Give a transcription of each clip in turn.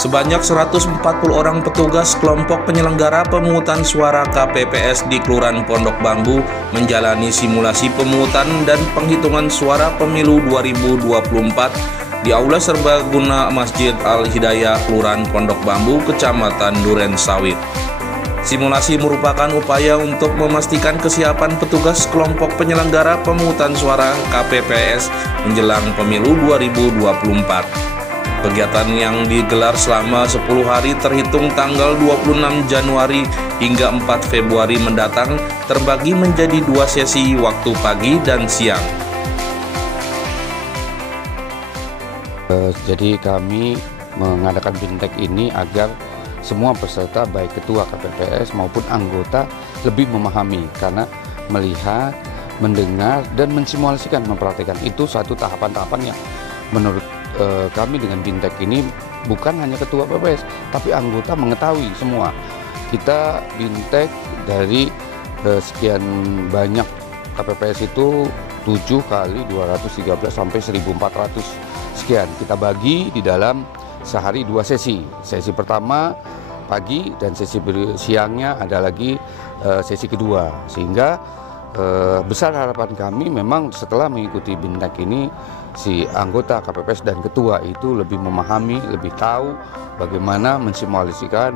Sebanyak 140 orang petugas kelompok penyelenggara pemungutan suara KPPS di Kelurahan Pondok Bambu menjalani simulasi pemungutan dan penghitungan suara pemilu 2024 di Aula Serbaguna Masjid Al-Hidayah, Kelurahan Pondok Bambu, Kecamatan Duren Sawit. Simulasi merupakan upaya untuk memastikan kesiapan petugas kelompok penyelenggara pemungutan suara KPPS menjelang pemilu 2024. Kegiatan yang digelar selama 10 hari terhitung tanggal 26 Januari hingga 4 Februari mendatang terbagi menjadi 2 sesi waktu pagi dan siang. Jadi kami mengadakan BIMTEK ini agar semua peserta baik ketua KPPS maupun anggota lebih memahami, karena melihat, mendengar, dan mensimulasikan, mempraktikkan itu satu tahapan-tahapan yang menurut kami dengan BIMTEK ini bukan hanya ketua PPS, tapi anggota mengetahui semua. Kita BIMTEK dari sekian banyak KPPS itu 7 kali 213 sampai 1400 sekian. Kita bagi di dalam sehari 2 sesi. Sesi pertama pagi dan sesi siangnya ada lagi sesi kedua. Sehingga besar harapan kami memang setelah mengikuti BIMTEK ini si anggota KPPS dan ketua itu lebih memahami, lebih tahu bagaimana mensimulasikan,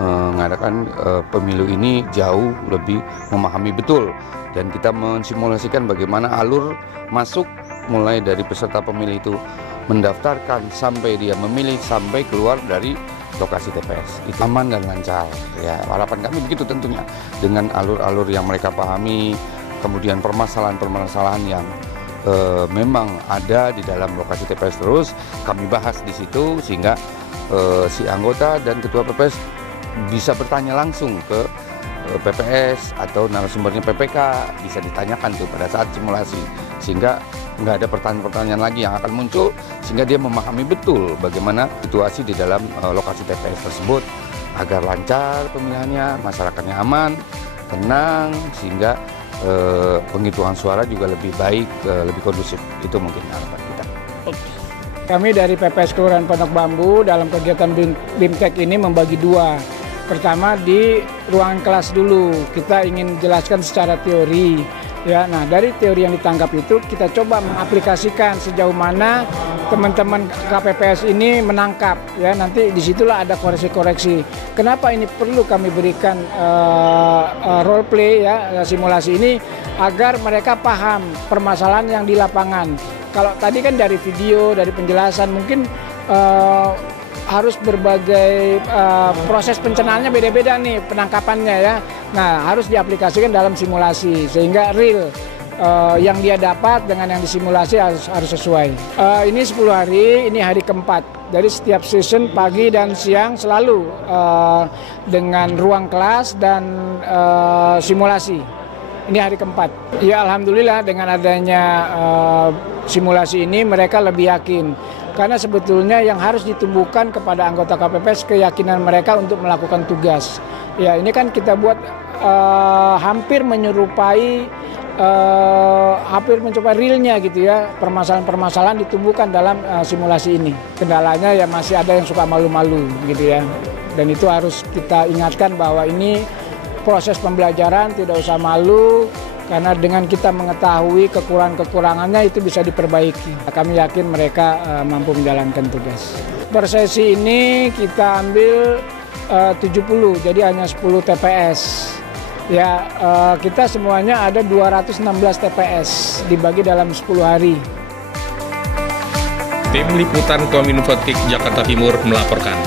mengadakan pemilu ini jauh lebih memahami betul. Dan kita mensimulasikan bagaimana alur masuk mulai dari peserta pemilih itu mendaftarkan sampai dia memilih sampai keluar dari lokasi TPS itu aman dan lancar. Ya, harapan kami begitu tentunya, dengan alur-alur yang mereka pahami, kemudian permasalahan-permasalahan yang memang ada di dalam lokasi TPS terus kami bahas di situ, sehingga si anggota dan ketua PPS bisa bertanya langsung ke PPS atau narasumbernya PPK, bisa ditanyakan tuh pada saat simulasi, sehingga nggak ada pertanyaan-pertanyaan lagi yang akan muncul, sehingga dia memahami betul bagaimana situasi di dalam lokasi TPS tersebut agar lancar pemilihannya, masyarakatnya aman, tenang, sehingga penghitungan suara juga lebih baik, lebih kondusif. Itu mungkin harapan kita. Kami dari PPS Kelurahan Pondok Bambu dalam kegiatan BIMTEK ini membagi 2. Pertama di ruangan kelas dulu, kita ingin jelaskan secara teori. Ya, nah dari teori yang ditangkap itu kita coba mengaplikasikan sejauh mana teman-teman KPPS ini menangkap. Ya, nanti disitulah ada koreksi-koreksi. Kenapa ini perlu kami berikan role play, ya, simulasi ini agar mereka paham permasalahan yang di lapangan. Kalau tadi kan dari video, dari penjelasan mungkin harus berbagai proses pencernaannya beda-beda nih penangkapannya, ya. Nah harus diaplikasikan dalam simulasi sehingga real yang dia dapat dengan yang disimulasi harus sesuai. Ini 10 hari, ini hari keempat. Dari setiap season pagi dan siang selalu dengan ruang kelas dan simulasi. Ini hari keempat. Ya alhamdulillah dengan adanya simulasi ini mereka lebih yakin. Karena sebetulnya yang harus ditumbuhkan kepada anggota KPPS keyakinan mereka untuk melakukan tugas. Ya ini kan kita buat hampir menyerupai, hampir mencoba realnya gitu ya. Permasalahan-permasalahan ditumbuhkan dalam simulasi ini. Kendalanya ya masih ada yang suka malu-malu gitu ya. Dan itu harus kita ingatkan bahwa ini proses pembelajaran, tidak usah malu. Karena dengan kita mengetahui kekurangan-kekurangannya itu bisa diperbaiki. Kami yakin mereka mampu menjalankan tugas. Per sesi ini kita ambil 70, jadi hanya 10 TPS. Ya, kita semuanya ada 216 TPS dibagi dalam 10 hari. Tim Liputan Kominfo Jakarta Timur melaporkan.